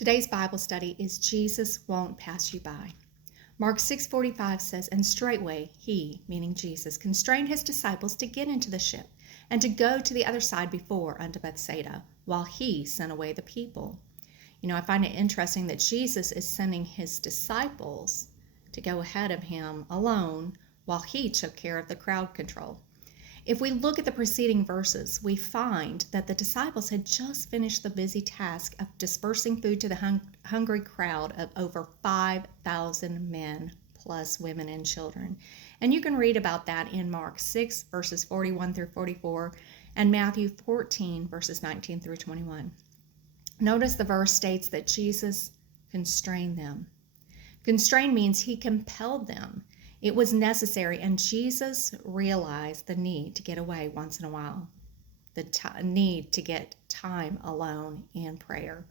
Today's Bible study is Jesus Won't Pass You By. Mark 6:45 says, "And straightway he," meaning Jesus, "constrained his disciples to get into the ship and to go to the other side before unto Bethsaida, while he sent away the people." I find it interesting that Jesus is sending his disciples to go ahead of him alone while he took care of the crowd control. If we look at the preceding verses, we find that the disciples had just finished the busy task of dispersing food to the hungry crowd of over 5,000 men, plus women and children. And you can read about that in Mark 6, verses 41 through 44, and Matthew 14, verses 19 through 21. Notice the verse states that Jesus constrained them. Constrain means he compelled them. It was necessary, and Jesus realized the need to get away once in a while, the need to get time alone in prayer.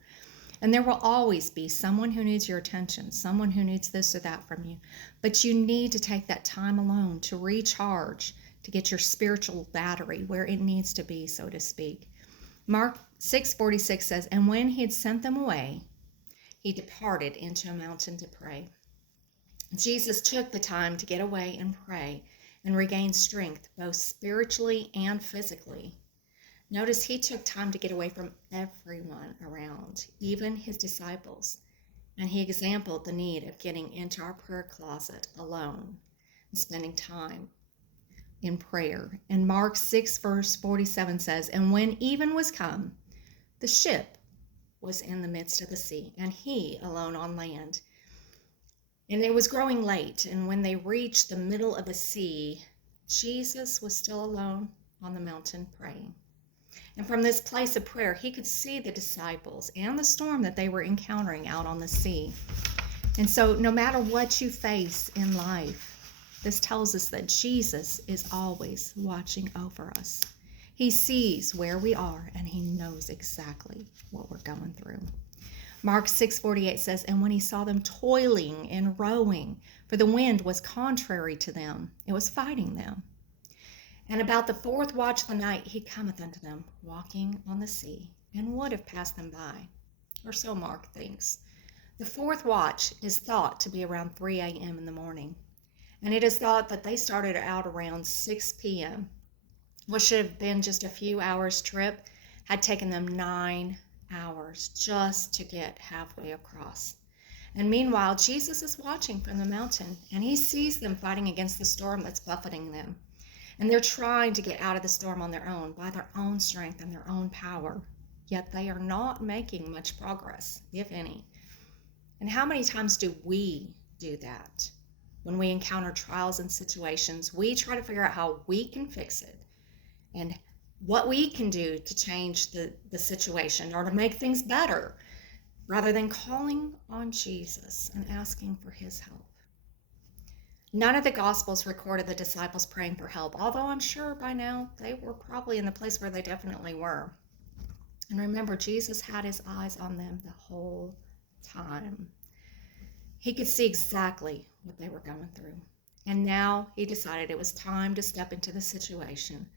And there will always be someone who needs your attention, someone who needs this or that from you. But you need to take that time alone to recharge, to get your spiritual battery where it needs to be, so to speak. Mark 6:46 says, "And when he had sent them away, he departed into a mountain to pray." Jesus took the time to get away and pray and regain strength, both spiritually and physically. Notice he took time to get away from everyone around, even his disciples. And he exampled the need of getting into our prayer closet alone and spending time in prayer. And Mark 6, verse 47 says, "And when even was come, the ship was in the midst of the sea, and he alone on land. And it was growing late, and when they reached the middle of the sea, Jesus was still alone on the mountain praying." And from this place of prayer, he could see the disciples and the storm that they were encountering out on the sea. And so no matter what you face in life, this tells us that Jesus is always watching over us. He sees where we are, and he knows exactly what we're going through. Mark 6:48 says, "And when he saw them toiling and rowing, for the wind was contrary to them," it was fighting them. "And about the fourth watch of the night he cometh unto them, walking on the sea, and would have passed them by." Or so Mark thinks. The fourth watch is thought to be around 3 a.m. in the morning. And it is thought that they started out around 6 p.m. What should have been just a few hours trip had taken them 9 hours just to get halfway across. And meanwhile, Jesus is watching from the mountain, and he sees them fighting against the storm that's buffeting them. And they're trying to get out of the storm on their own, by their own strength and their own power. Yet they are not making much progress, if any. And how many times do we do that? When we encounter trials and situations, we try to figure out how we can fix it and what we can do to change the situation or to make things better, rather than calling on Jesus and asking for his help. None of the Gospels recorded the disciples praying for help, although I'm sure by now they were probably in the place where they definitely were. And remember, Jesus had his eyes on them the whole time. He could see exactly what they were going through. And now he decided it was time to step into the situation.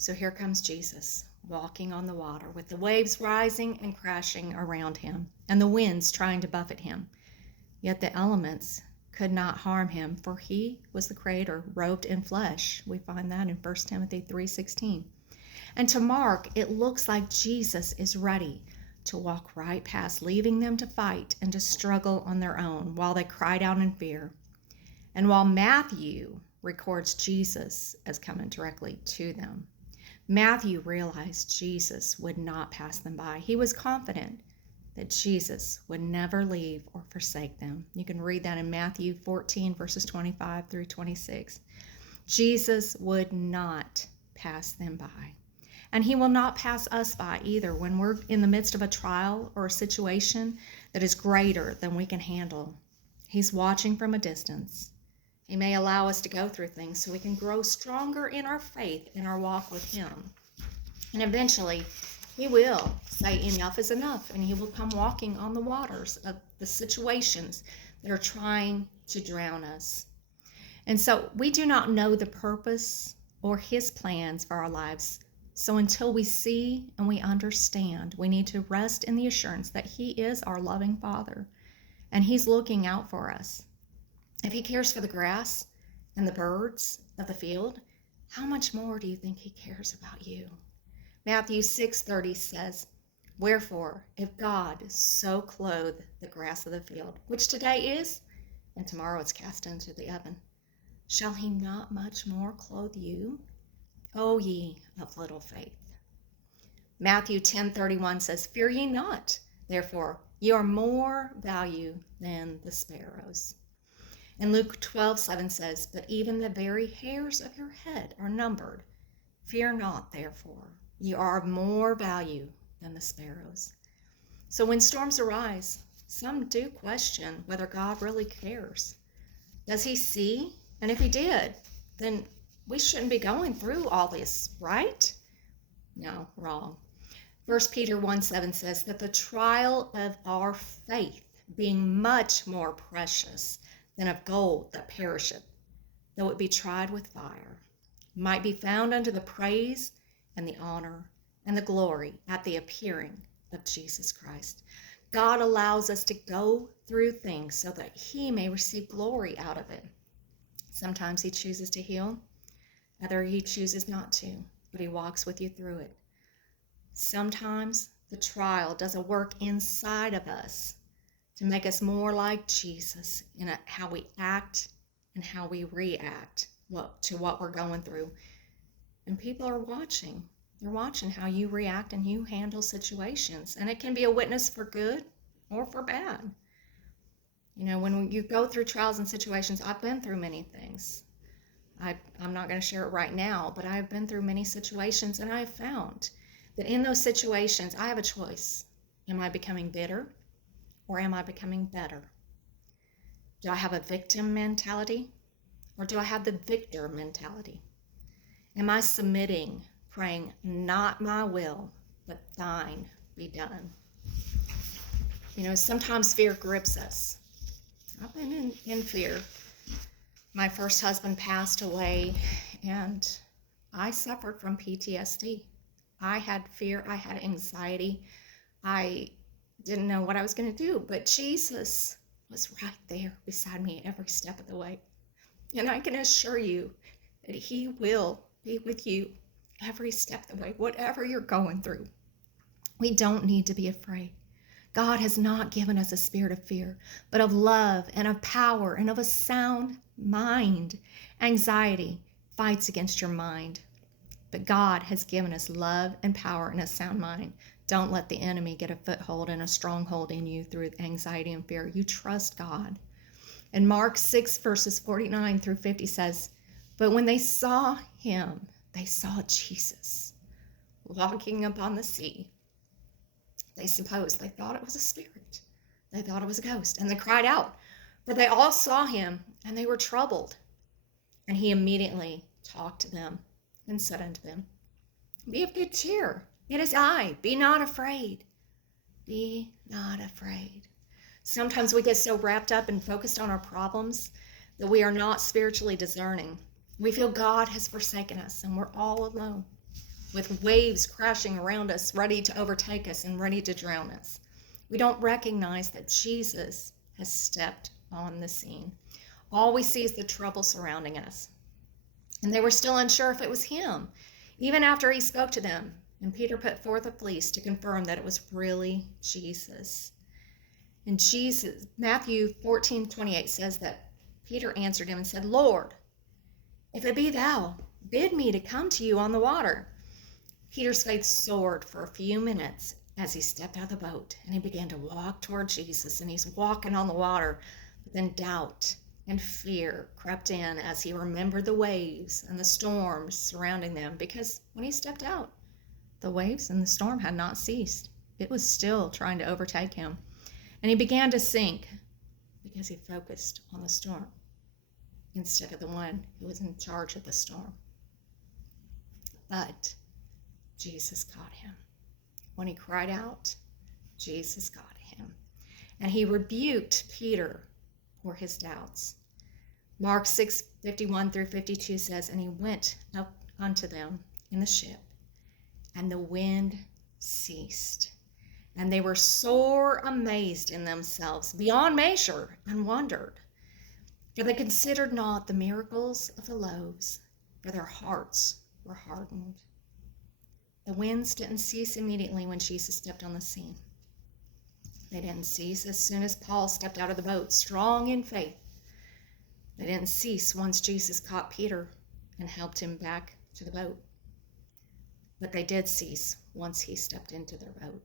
So here comes Jesus, walking on the water, with the waves rising and crashing around him, and the winds trying to buffet him. Yet the elements could not harm him, for he was the Creator, robed in flesh. We find that in 1 Timothy 3:16. And to Mark, it looks like Jesus is ready to walk right past, leaving them to fight and to struggle on their own while they cried out in fear. And while Matthew records Jesus as coming directly to them, Matthew realized Jesus would not pass them by. He was confident that Jesus would never leave or forsake them. You can read that in Matthew 14, verses 25 through 26. Jesus would not pass them by. And he will not pass us by either when we're in the midst of a trial or a situation that is greater than we can handle. He's watching from a distance. He may allow us to go through things so we can grow stronger in our faith, in our walk with him. And eventually, he will say enough is enough, and he will come walking on the waters of the situations that are trying to drown us. And so we do not know the purpose or his plans for our lives, So until we see and we understand, we need to rest in the assurance that he is our loving Father and he's looking out for us. If he cares for the grass and the birds of the field, how much more do you think he cares about you? Matthew 6:30 says, "Wherefore, if God so clothe the grass of the field, which today is, and tomorrow is cast into the oven, shall he not much more clothe you, O ye of little faith?" Matthew 10:31 says, "Fear ye not, therefore ye are more value than the sparrows." And Luke 12:7 says, "But even the very hairs of your head are numbered. Fear not, therefore, ye are of more value than the sparrows." So when storms arise, some do question whether God really cares. Does he see? And if he did, then we shouldn't be going through all this, right? No, wrong. 1 Peter 1:7 says that the trial of our faith, being much more precious than of gold that perisheth, though it be tried with fire, might be found unto the praise and the honor and the glory at the appearing of Jesus Christ. God allows us to go through things so that he may receive glory out of it. Sometimes he chooses to heal, other he chooses not to, but he walks with you through it. Sometimes the trial does a work inside of us to make us more like Jesus in how we act and how we react to what we're going through. And people are watching. They're watching how you react and you handle situations. And it can be a witness for good or for bad. You know, when you go through trials and situations, I've been through many things. I'm not going to share it right now, but I've been through many situations, and I have found that in those situations, I have a choice. Am I becoming bitter or am I becoming better? Do I have a victim mentality or do I have the victor mentality? Am I submitting, praying, "Not my will, but thine be done"? You know, sometimes fear grips us. I've been in fear. My first husband passed away, and I suffered from PTSD. I had fear. I had anxiety. I didn't know what I was going to do, but Jesus was right there beside me every step of the way. And I can assure you that he will be with you every step of the way, whatever you're going through. We don't need to be afraid. God has not given us a spirit of fear, but of love and of power and of a sound mind. Anxiety fights against your mind, but God has given us love and power and a sound mind. Don't let the enemy get a foothold and a stronghold in you through anxiety and fear. You trust God. And Mark 6:49-50 says, "But when they saw him, they saw Jesus walking upon the sea. They thought it was a spirit. They thought it was a ghost. And they cried out. But they all saw him, and they were troubled. And he immediately talked to them and said unto them, Be of good cheer. It is I. Be not afraid. Be not afraid." Sometimes we get so wrapped up and focused on our problems that we are not spiritually discerning. We feel God has forsaken us and we're all alone, with waves crashing around us, ready to overtake us and ready to drown us. We don't recognize that Jesus has stepped on the scene. All we see is the trouble surrounding us. And they were still unsure if it was him, even after he spoke to them. And Peter put forth a fleece to confirm that it was really Jesus. And Matthew 14:28 says that Peter answered him and said, "Lord, if it be thou, bid me to come to you on the water." Peter's faith soared for a few minutes as he stepped out of the boat and he began to walk toward Jesus, and he's walking on the water. But then doubt and fear crept in as he remembered the waves and the storms surrounding them, because when he stepped out, the waves and the storm had not ceased. It was still trying to overtake him. And he began to sink because he focused on the storm instead of the one who was in charge of the storm. But Jesus caught him. When he cried out, Jesus caught him. And he rebuked Peter for his doubts. Mark 6:51-52 says, "And he went up unto them in the ship, and the wind ceased. And they were sore amazed in themselves beyond measure, and wondered. For they considered not the miracles of the loaves, for their hearts were hardened. The winds didn't cease immediately when Jesus stepped on the scene. They didn't cease as soon as Paul stepped out of the boat, strong in faith. They didn't cease once Jesus caught Peter and helped him back to the boat. But they did cease once he stepped into their boat.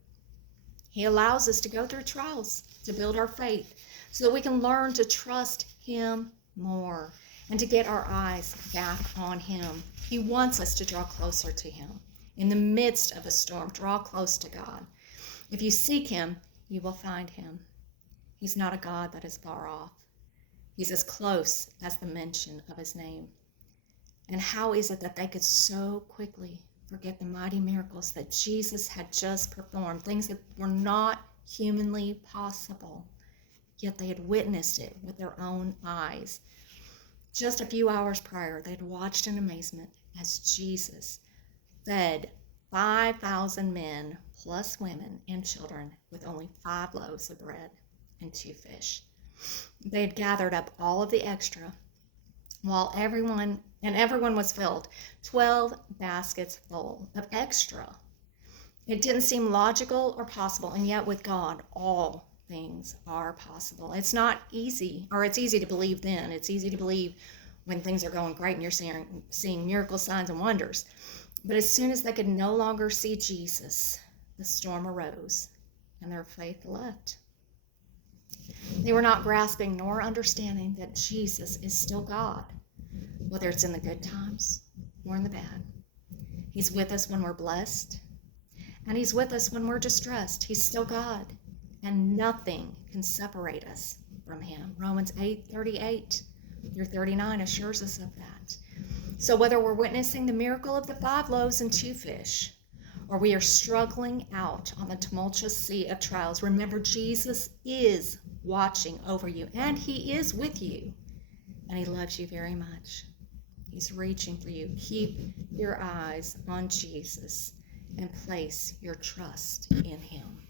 He allows us to go through trials to build our faith so that we can learn to trust him more and to get our eyes back on him. He wants us to draw closer to him. In the midst of a storm, draw close to God. If you seek him, you will find him. He's not a God that is far off. He's as close as the mention of his name. And how is it that they could so quickly forget the mighty miracles that Jesus had just performed, things that were not humanly possible, yet they had witnessed it with their own eyes? Just a few hours prior, they had watched in amazement as Jesus fed 5,000 men plus women and children with only 5 loaves of bread and 2 fish. They had gathered up all of the extra while everyone was filled, 12 baskets full of extra. It didn't seem logical or possible, and yet with God, all things are possible. It's not easy, or it's easy to believe then. It's easy to believe when things are going great and you're seeing miracle signs and wonders. But as soon as they could no longer see Jesus, the storm arose and their faith left. They were not grasping nor understanding that Jesus is still God, whether it's in the good times or in the bad. He's with us when we're blessed, and he's with us when we're distressed. He's still God, and nothing can separate us from him. Romans 8:38-39 assures us of that. So whether we're witnessing the miracle of the 5 loaves and 2 fish, or we are struggling out on the tumultuous sea of trials, remember Jesus is watching over you, and he is with you, and he loves you very much. He's reaching for you. Keep your eyes on Jesus and place your trust in him.